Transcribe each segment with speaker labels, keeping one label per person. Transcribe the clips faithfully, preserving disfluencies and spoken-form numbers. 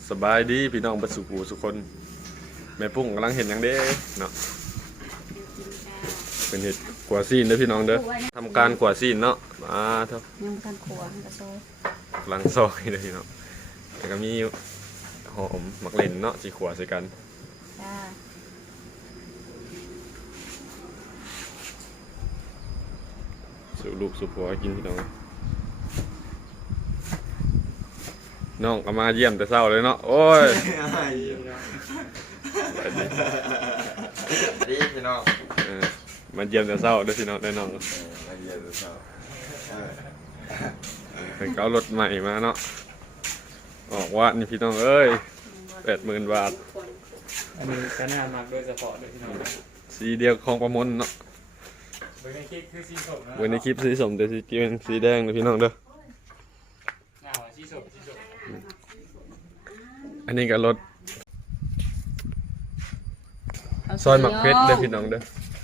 Speaker 1: สบายดีพี่น้องประสุขสุคนแม่ปุ้งกำลังเห็นอย่างเด้เนาะเป็นเห็ดกว่าซีนเด้อพี่น้องเด้อทำการกว่าซีนเนาะมาเถอะ
Speaker 2: ยังการขัวกระโซ
Speaker 1: กำลังซอยเด้อพี่น้องแล้วก็มีหอมมักเล่นเนาะจีขวาใส่กันสูลูกสูผัวกินพี่น้องน้องก็มาเยี่ยมแต่เศร้าเลยเนาะโอ้ย
Speaker 3: ดีพี่น้อง
Speaker 1: มาเยี่ยมแต่เศร้าด้วยพี่น้องได้น้อง
Speaker 3: มาเยี่ยมแต่เศร้า
Speaker 1: ไปเก้ารถใหม่มาเนาะออกว่านี่พี่น้องเอ้ยแปดหมื่นบาท
Speaker 4: อันนี้ก็น่ามักโดยเฉพาะด้วยพี่น้อง
Speaker 1: สีเดียวของประมลเนาะ
Speaker 4: เบอร์ในคลิปคือสีสมนะ
Speaker 1: เบอร์ในคลิปสีสมแต่สีเขียวสีแดงเลยพี่น้องเด้อ
Speaker 4: สีสมสีสม
Speaker 1: อันนี้ก็รถซอยหมักเพชรเด้อพี่น้องเด้อ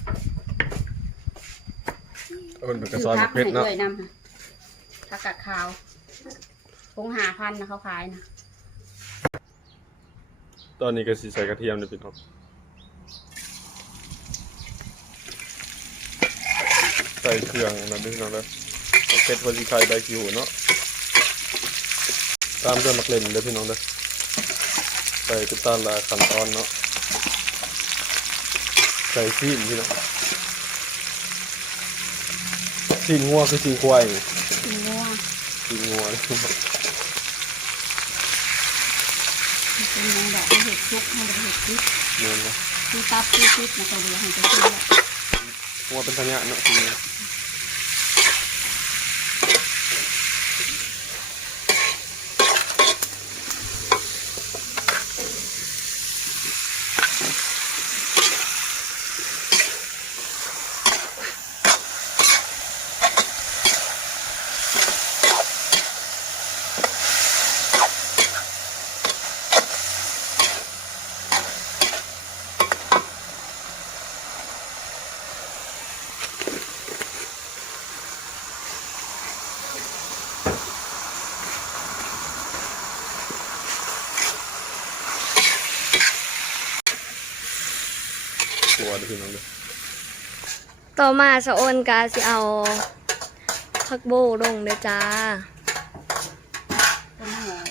Speaker 1: คนเป็นกระซอยหมักเพชรเนาะ
Speaker 2: ผักกาดขาวคงหาพันนะเขาขายนะ
Speaker 1: ตอนนี้ก็สีใส่กระเทียมเด้อพี่น้องใส่เครื่องนะพี่น้องเด้อเพชรวันที่ใส่ใบกิวเนาะตามด้วยหมักเล่นเด้อพี่น้องเด้อใส่ตุ๊กตาละขั้นตอนเนาะใส่ซีนพี่น้องซีนงัวคือซีนควาย
Speaker 2: ซีนงัว
Speaker 1: ซีนงัวเลยเป็น
Speaker 2: ยังแบบเห็ดชุกให้เห็ดจิ๊บ
Speaker 1: เนี่ยนะ
Speaker 2: ที่ตับที่จิ๊บนะตัวเดียวให้ตัวเดียว
Speaker 1: งัวเป็นขยะเนาะซีน
Speaker 5: ต่อมาสะโอนกาสิเอาผักโบลงเด้อจ้า
Speaker 2: ต้นหอม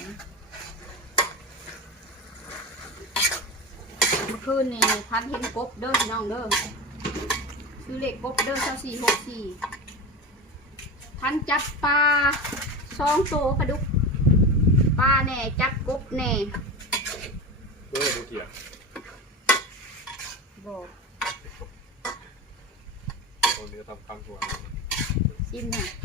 Speaker 2: เมื่อคืนนี่พันเห็นกบเด้อพี่น้องเด้อซื้อเหล็กกบเด้อเท่าสี่หกสี่พันจับปลาซองโตปลาดุกปลาแหน่จับกบแหน่
Speaker 1: เออดูเกี่ยว
Speaker 2: บอก
Speaker 1: คนนี้ทำคำตัว
Speaker 2: ชิมนะ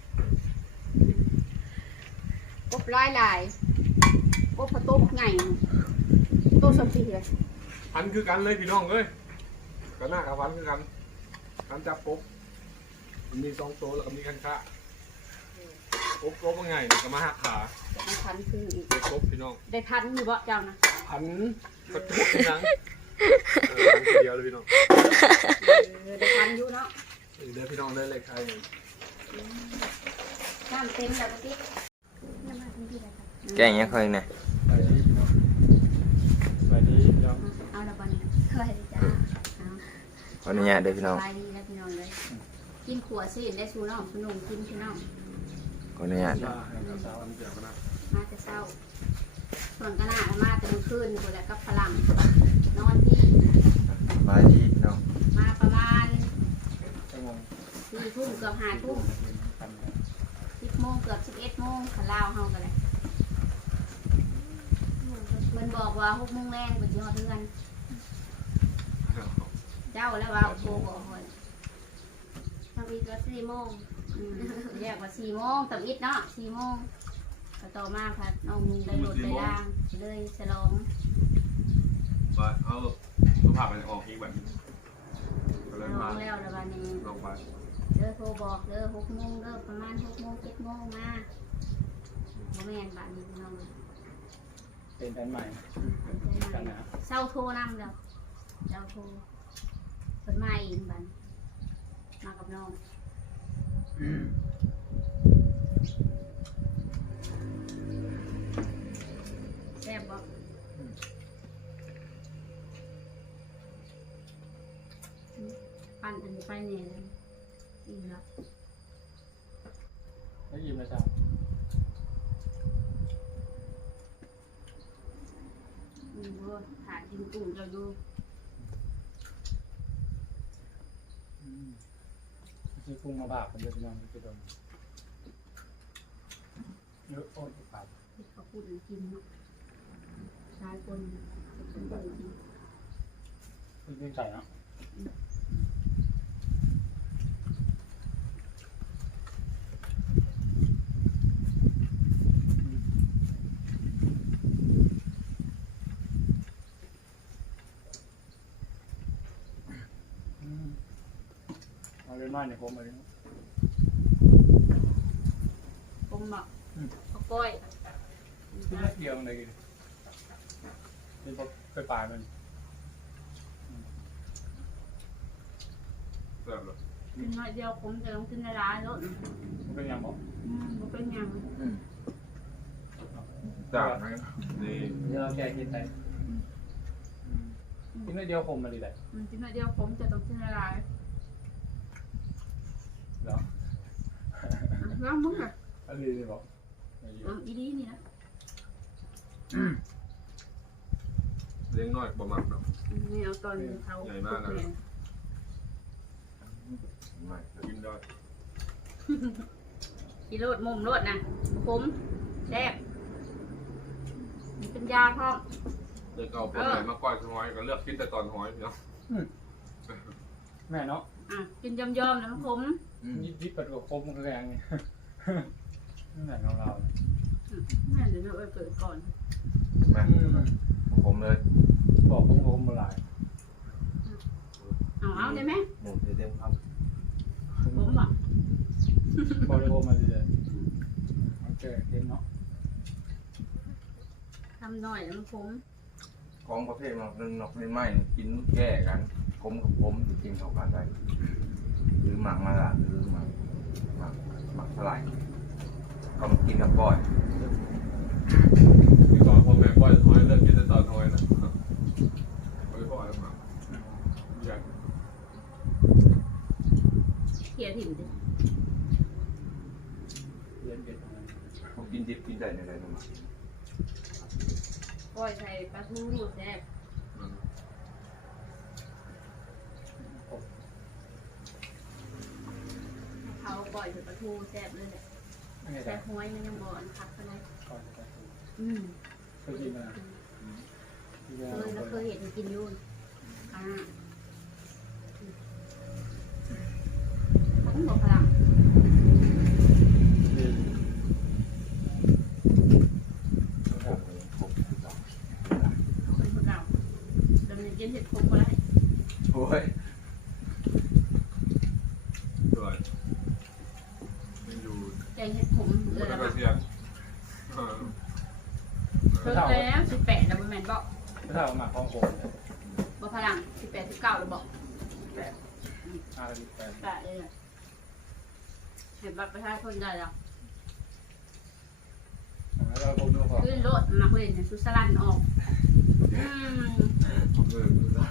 Speaker 2: กบลายลายกบผะโต๊ะไงโต๊ะสมศรีเลย
Speaker 1: พันคือกันเลยพี่น้องเอ้ยกันหน้ากับพันคือกันพันจับปุ๊บมีสองโต๊ะแล้วก็มีกันค่าปุ๊บปุ๊บว่าไงก็มาหักขา
Speaker 2: ได้พันคืออีก
Speaker 1: ได้ปุ๊บพี่น้อง
Speaker 2: ได้พันอยู่บ่เจ้านะ
Speaker 1: พันกระตุกนังพันเดียวเลยพี่น้อง
Speaker 2: ได้พันอยู่เนาะ
Speaker 1: เดี๋ยวพี่น้องได้เลยใคร
Speaker 2: น้ำเต็มแล้วเมื่อกี้
Speaker 3: แกงยังเคยเนี่ย
Speaker 1: ไปดีพี่น้อง
Speaker 2: เอาละบอลเคยจ้า
Speaker 3: ขออนุญาตเด้อพี่น้อง
Speaker 2: ไปดีแล้วพี่น้องเลยกินขวดสิได้ชูน้องชูนมกินชูน้อง
Speaker 3: ขออนุญาต
Speaker 2: มาจะเศร้าส่วนกระหน่ำมาแต่เมื่อคืนกูแล้วก็ฝรั่งนอนที่
Speaker 3: ไปดีพี่น้อง
Speaker 2: มาประมาณสี่ทุ่มเกือบห้าทุ่มสิบโมงเกือบสิบเอ็ดโมงขันลาวเฮากันเลยมันบอกว่าหกโมงแรงเป็นยอดเพื่อนเจ้าแล้วว่าโบบอกคน
Speaker 5: ทำอีกก็สี่โมง
Speaker 2: แยกว่าสี่โมงตับอิดเนาะสี่โมงก็ต่อมาค่ะน้องได้รถได้ล่างเลยฉลอง
Speaker 1: เอาตัวผักมันออกอีกแบบ
Speaker 2: ลองแล้วแล้ววันนี้
Speaker 1: ลงไป
Speaker 2: เด้อโทรบอกเด้อหกโมงเด้อประมาณหกโมงเจ็ดโมงมาโมแมนบ้านนี้น้อง
Speaker 4: เป็นกันใหม่
Speaker 2: กันนะเศร้าโทรนำแล้วเศร้าโทรเป็นมาอีกบ้านมากับน้องแซ่บบบ่ปั่นอันนี้ไปเนี่ยเลยอีกแล้ว
Speaker 4: แล้วยิ้มนะจ๊ะ
Speaker 2: อืมเว้ยหากินกุ้งเจะดู
Speaker 4: ซื้อกุ้งมาบากผมจะพี่น้องจะโดนเยอะโอ้ยปาก
Speaker 2: ที่เขาพูดกินเนาะชายคนเป็นคนกิน
Speaker 4: คุณยิ่งใส่เนาะเอาเล่นมาเนี่ยผมมาเลย
Speaker 2: กลมอ่ะเขาก้อย
Speaker 4: ที่เล็กเดียวเลยกินเป็นพวกไปปลายมัน
Speaker 1: แซ่บเลย
Speaker 2: กินน้อยเดียวผมจะต้องกินในร้านแล้ว
Speaker 4: มันเป็นยังบอก
Speaker 2: อืมมันเป็นยัง
Speaker 3: อืม
Speaker 1: จากนั้นนี่
Speaker 4: เดี๋ยวเราแกกินไปกินได้เดียวผมมาเลยแหละ
Speaker 2: อืมกินน้อยเดียวผมจะต้องกินในร้าน
Speaker 4: เหรอ
Speaker 2: แล้วมึงอ่ะ
Speaker 4: อันนี้เลยบอก
Speaker 2: อืมอีดีนี่นะ
Speaker 1: เลี้ยงน้อยประมาณเนาะ
Speaker 2: นี่เอาตอนเขา
Speaker 1: ใหญ่มากนะ
Speaker 3: ไม่
Speaker 1: กินได้
Speaker 2: กิโลดมุมโลดนะผมแซ่บมีเป็นยาพร้อม
Speaker 1: เด็กเอาคนไหนมาก้อยหอยก็เลือกกินแต่ตอนหอยเนาะ
Speaker 4: แม่เนาะ
Speaker 2: อ่ะกินยอมๆนะผม
Speaker 3: อืม
Speaker 4: ยิบยิบปัดกับคมก็แรงไงนี่แหละของเรา
Speaker 2: แม่เดี๋ยวเราไปเปิดก่อน
Speaker 3: แม่ผมเลย
Speaker 4: บอกคมคมมาหลาย
Speaker 2: เอาเอาได้ไหม
Speaker 3: หมุนเต็มค
Speaker 2: ผมอ่ะ
Speaker 4: บอกเลยคมมาเลยโอเคเต็มเนาะ
Speaker 2: ทำหน่อยแล้วมันผม
Speaker 3: ำของประเภทมันนอกเป็นไม้กินแก้กันคมกับผมจริงๆเข้ากันได้หรือหมักมาละหรือหมักหมักหมักสลายก็มากินกับก้อย
Speaker 1: มีตอนพ่อแม่ก้อยหอยเลือกกินแต่ตอนหอยนะไม่พอแล้วมาอยาก
Speaker 2: เขี่ยถิ่นดิ
Speaker 4: เรียนเก็บ
Speaker 3: ผมกินดิบกินได้ในไรนั่นมา
Speaker 2: ก้อยใส่ปลาทูแซ่บเขาก้อยใส่ปลาทูแซ่บเลยแหละ
Speaker 4: ไม่ใช่
Speaker 2: แต่ห้อยมันยังบ่อนคักเท่าไหร่
Speaker 4: ก่อนจะ
Speaker 2: อืม
Speaker 4: เคยกินมา
Speaker 2: เคยแล้วเคยเห็นกินอยู่อ่าผมบอกพลังคนเก่าดำเนินกินเห็ดคงก็ได้
Speaker 3: โอ้ย
Speaker 1: ด้วยยังอยู่
Speaker 2: แกงเห็ดผมเล
Speaker 1: ไม่
Speaker 2: ย
Speaker 1: ได้
Speaker 2: ละ
Speaker 1: ไป
Speaker 2: มั้ง
Speaker 1: เสียง
Speaker 2: เพิ่งแล้วสิบแปดแล้วแมนบอก
Speaker 4: ไม่ใช่หมักของผม
Speaker 2: บอกพลังสิบแปดสิบเก้าหรือบอก
Speaker 4: อาร์ดิแปด
Speaker 2: แปดเลยเห็นบัตรประชาชนได้แล้ว
Speaker 4: แล้วเราคงดูก่อน
Speaker 2: ขึ้นรถมาเห็นสุสลันออกอืม
Speaker 1: ผมเลยไม่ได้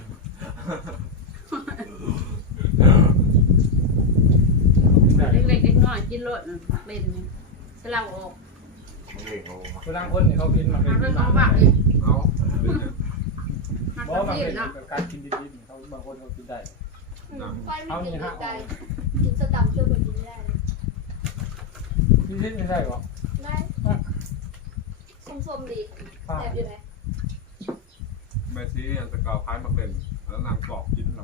Speaker 2: เล็กๆเล็กน้อยกินรถเป็นสลับออก
Speaker 3: มันเองเขา
Speaker 4: คือร่างคนเขากินมัน
Speaker 2: มา
Speaker 4: เป็
Speaker 2: เรื่
Speaker 4: น
Speaker 2: องเอาบักเลย
Speaker 1: เอาเป็นไง
Speaker 2: มา
Speaker 4: เพราะ
Speaker 2: ทำ
Speaker 4: มัน
Speaker 2: ที่
Speaker 4: เป็น
Speaker 2: เนาะ
Speaker 4: การกินดีๆเขาบางคนเขากินได้
Speaker 5: ก้อยไม่กินดีใจกินสตัมช่วยคนกินไม่ได้เลย
Speaker 4: กินนิดไม่ได้หรอ
Speaker 5: ได้ส้มๆดี
Speaker 4: ป้า
Speaker 5: แซ่บอยู่ไหม
Speaker 1: แม่ชี้อันตะกาวคล้ายมักเล่นแล้วนางกรอบกินเรา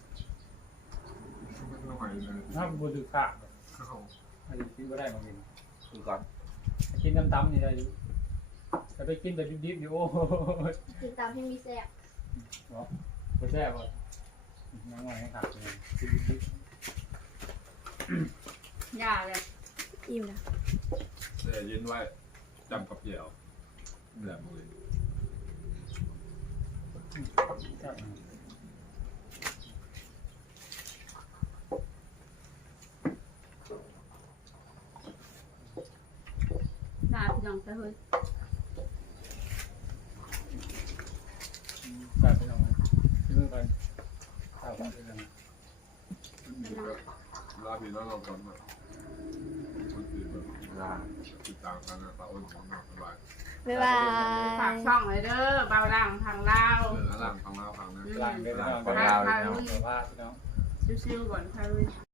Speaker 1: ไม่ไหวเลย
Speaker 4: ถ้าบูดูกะ
Speaker 1: เอา
Speaker 4: อันนี้กินก็ได้บางที
Speaker 3: คือก่อน
Speaker 4: กินน้ำตั้มนี่ได้อยู่แต่ไปกินแบบดิบๆอยู่โอ้ย
Speaker 5: กินตามที่มีแซ่บ
Speaker 4: ไม่แซ่บเลยน้องงให้ขับเลยกินดิบ
Speaker 2: ยาเลย
Speaker 5: อิ่มนะ
Speaker 1: แต่เย็นไว้จำกับเจียวนี่แหละมือ
Speaker 4: ๆใช่
Speaker 2: ยาพี่น้องจะเฮ้ย
Speaker 1: ลาพี่น้องเราก่อนมาคนติดแบบ
Speaker 3: ลา
Speaker 1: ติดตามกันนะปะอ้นของเราสบาย
Speaker 5: บ๊ายบา
Speaker 2: ฝาก
Speaker 5: ย
Speaker 2: ช่องเลยเด้อเบาล่างทางลาว
Speaker 1: เออแล้วหลังของเราฟังนะ
Speaker 4: หลังเดินทาง
Speaker 2: พา
Speaker 4: ไป
Speaker 2: พาลุย
Speaker 4: เดี๋ยวว่าพี่น้อง
Speaker 2: ซิวๆก่อนพาลุย